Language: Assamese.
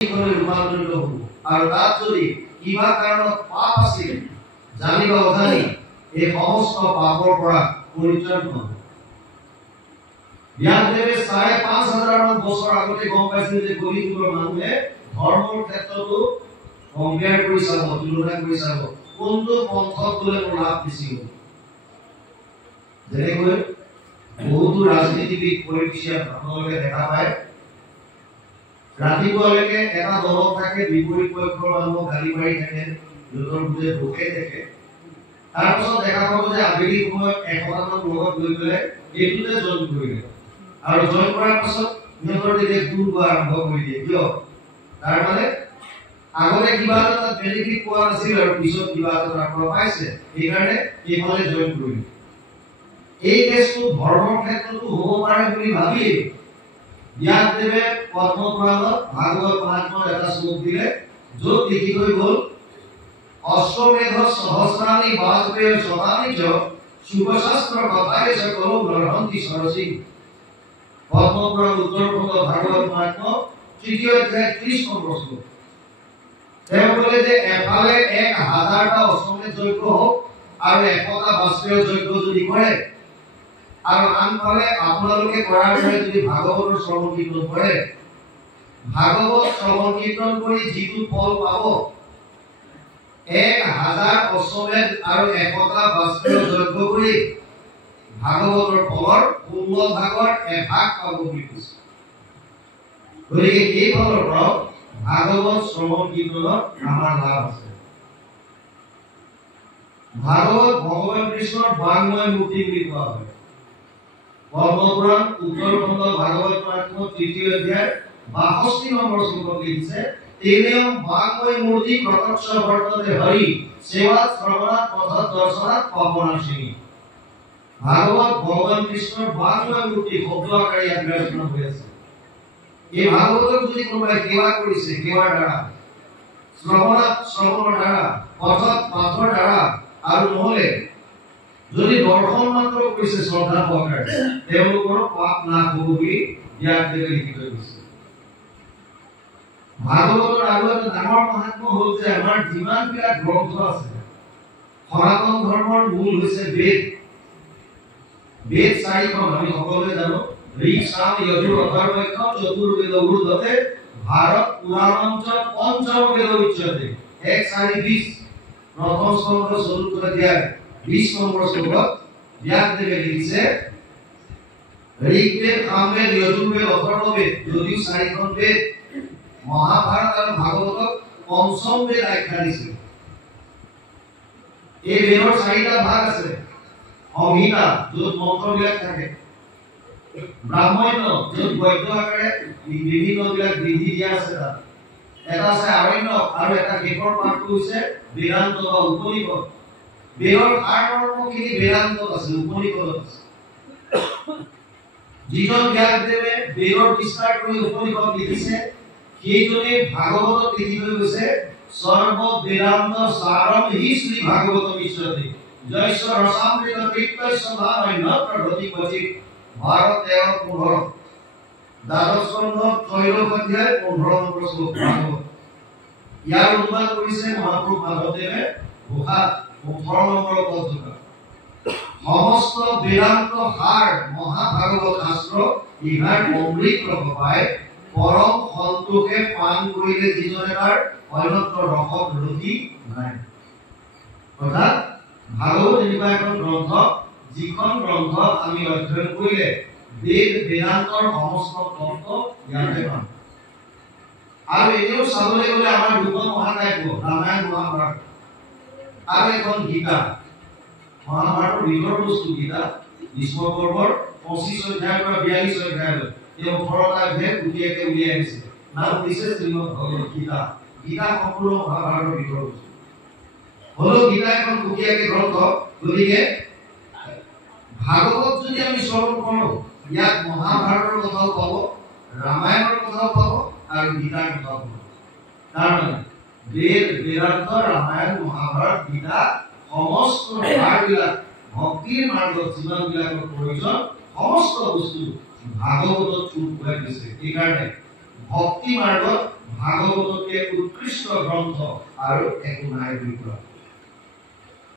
ৰূপান্তৰিত হ'ব আৰু তাত যদি কিবা কাৰণত পাপ আছিল জানি বা অজানি এই সমস্ত পাপৰ পৰা পৰিত্ৰাণ পাব। ব্যাসদেৱে ৫,৫০০ বছৰ আগতে গম পাইছিল যে কলিযুগৰ মানুহে ধৰ্মৰ ক্ষেত্ৰতো কম্পেয়াৰ কৰি চাব, তুলনা কৰি চাব, কোনটো পন্থত গ'লে মোৰ লাভ বেছি হ'ব। যেনেকৈ বহুতো ৰাজনীতিবিদ পলিটিচিয়ান আপোনালোকে দেখা পায়, ৰাতিপুৱালৈকে এটা দলত থাকে, বিপৰীত পক্ষৰ মানুহক গালি মাৰি থাকে, সিহঁতৰ বুজে দোষে থাকে। তাৰপিছত দেখা পাব যে আবেলি সময়ত ১০০মান লগত গৈ পেলাই এইটোতে জইন কৰিলে আৰু জইন কৰাৰ পাছত সিহঁতৰ তেতিয়া গুণ গোৱা আৰম্ভ কৰি দিয়ে। কিয়? তাৰমানে আগতে কিবা এটা তাত বেনিফিট পোৱা নাছিল আৰু পিছত কিবা এটা তাৰ পৰা পাইছে, সেইকাৰণে এইফালে জইন কৰিলে। এই কেছটো ধৰ্মৰ ক্ষেত্ৰতো হ'ব পাৰে বুলি ভাবি ব্যাসদেৱে পদ্মপুৰাণত ভাগৱত মহাত্ম্যৰ এটা শ্লোক দিলে, য'ত লিখি থৈ গ'ল, অশ্বমেধ সহস্ৰাণি বাজপেয় শতানি চ শুভশাস্ত্ৰ কথায়ে সকলো গ্ৰহন্তি সৰসী। পদ্মপুৰাণ উত্তৰ খণ্ড ভাগৱত মহাত্ম্য ৩য় অধ্যায় ৩০ নম্বৰ শ্লোক। তেওঁ ক'লে যে এফালে ১,০০০টা অশ্বমেধ যজ্ঞ হওক আৰু ১০০টা বাজপেয় যজ্ঞ যদি কৰে আৰু আনফালে আপোনালোকে কৰাৰ দৰে যদি ভাগৱতৰ শ্ৰৱণ কীৰ্তন কৰে, ভাগৱত শ্ৰৱণ কীৰ্তন কৰি যিটো ফল পাব, ১,০০০ অশ্বমেধ আৰু ১০০টা বাজপেয় যজ্ঞ কৰি ভাগৱতৰ ফলৰ ১৬ ভাগৰ ১ভাগ পাব বুলি কৈছে। গতিকে এই ফলৰ পৰা ভাগৱত শ্ৰৱণ কীৰ্তনত আমাৰ লাভ আছে। ভাগৱত ভগৱান কৃষ্ণৰ বাংময় মূৰ্তি বুলি কোৱা হয়। পদ্মপুৰাণ উত্তৰ খণ্ড ভাগৱত মহাত্ম্য ৩য় অধ্যায় ৬২ নম্বৰ শ্লোকত লিখিছে, তেনেয়ম বাংময় মূৰ্তি প্ৰত্যক্ষ বৰ্ততে হৰি সেৱাত শ্ৰৱণাত পথত দৰ্শনাত পাবনাশিনী। ভাগৱত ভগৱান কৃষ্ণৰ বাংময় মূৰ্তি শব্দ আকাৰে ইয়াত বিৰাজমান হৈ আছে। এই ভাগৱতক যদি কোনোবাই সেৱা কৰিছে, সেৱাৰ দ্বাৰা, শ্ৰৱণাত শ্ৰৱণৰ দ্বাৰা, পথত পাঠৰ দ্বাৰা, আৰু নহলে যদি দৰ্শন মাত্ৰ কৰিছে শ্ৰদ্ধা সহকাৰে, তেওঁলোকৰ পাপ নাশ হ'ব বুলি ব্যাসদেৱে লিখি থৈ গৈছে। ভাগৱতৰ আৰু এটা ডাঙৰ মহাত্ম্য হ'ল যে আমাৰ যিমানবিলাক গ্ৰন্থ আছে, সনাতন ধৰ্মৰ মূল হৈছে বেদ। বেদ ৪খন আমি সকলোৱে জানো, ঋক, সাম, যজুৰ, অথৰ্ববেদ, চতুৰ্বেদ ঊৰ্ধ্বতে ভাৰত পুৰাণম চ পঞ্চম বেদ উচ্যতে। ১,৪,২০ প্ৰথম স্কন্ধ ৪ৰ্থ অধ্যায় ২০ নম্বৰ শ্লোকত ব্যাসদেৱে লিখিছে, ঋকবেদ, সামবেদ, যজুৰ্বেদ, অথৰ্ববেদ যদিও ৪খন বেদ, মহাভাৰত আৰু ভাগৱতক পঞ্চম বেদ আখ্যা দিছিল। এই বেদৰ ৪টা ভাগ আছে। সংহিতা, য'ত মন্ত্ৰবিলাক থাকে, ব্ৰাহ্মণ্য, য'ত গদ্য আকাৰে বিভিন্নবিলাক বিধি দিয়া আছে, তাত এটা আছে আৰণ্য, আৰু এটা শেষৰ পাঠটো হৈছে বেদান্ত বা উপনিষদ। বেদৰ সাৰমৰ্মখিনি বেদান্তত আছে, উপনিষদত আছে। যিজন ব্যাসদেৱে বেদৰ বিস্তাৰ কৰি উপনিষদ লিখিছে, সেইজনে ভাগৱতত লিখি থৈ গৈছে, সৰ্ব বেদান্ত সাৰম হি শ্ৰী ভাগৱত বিশ্বতে জয়স্ব ৰসামৃত কীৰ্তস্য ভাবান্য প্ৰভৃতি পচিত। ভাৰত ১৩-১৫ দ্বাদশ স্কন্ধ ৩য় অধ্যায় ১৫ নম্বৰ শ্লোক ভাগৱত। ইয়াৰ অনুবাদ কৰিছে মহাপুৰুষ মাধৱদেৱে ঘোষাত ১৮ নম্বৰ পদজোকা। সমস্ত বেদান্ত সাৰ মহাভাগৱত শাস্ত্ৰ ইহাৰ অমৃত ৰস পায়, পৰম সন্তোষে পান কৰিলে যিজনে তাৰ অন্যত্ৰ ৰসত ৰতি নাই। অৰ্থাৎ ভাগৱত এনেকুৱা এখন গ্ৰন্থ, যিখন গ্ৰন্থ আমি অধ্যয়ন কৰিলে বেদ বেদান্তৰ সমস্ত তত্ত্ব ইয়াতে পাম। আৰু এনেও চাবলৈ গ'লে আমাৰ দুখন মহাকাব্য, ৰামায়ণ মহাভাৰত, আৰু এখন গীতা। মহাভাৰতৰ ভিতৰ বস্তু গীতা, ভীষ্ম পৰ্বৰ ২৫ অধ্যায়ৰ পৰা ৪২ অধ্যায়লৈ এই ১৮টা অধ্যায় গোটেইকে উলিয়াই আনিছে, নাম দিছে শ্ৰীমদ ভগৱত গীতা। গীতা সম্পূৰ্ণ মহাভাৰতৰ ভিতৰ বস্তু হলেও গীতা এখন সুকীয়াকে গ্ৰন্থ। গতিকে ভাগৱত যদি আমি শ্ৰৱণ কৰোঁ, ইয়াত মহাভাৰতৰ কথাও পাব, ৰামায়ণৰ কথাও পাব, আৰু গীতাৰ কথাও পাব। তাৰমানে বেদ বেদান্ত ৰামায়ণ মহাভাৰত গীতা সমস্ত সাৰবিলাক ভক্তিৰ মাৰ্গত যিমানবিলাকৰ প্ৰয়োজন সমস্ত বস্তু ভাগৱতত চুপ হৈ গৈছে। সেইকাৰণে ভক্তি মাৰ্গত ভাগৱতকে উৎকৃষ্ট গ্ৰন্থ আৰু একো নাই বুলি কয়।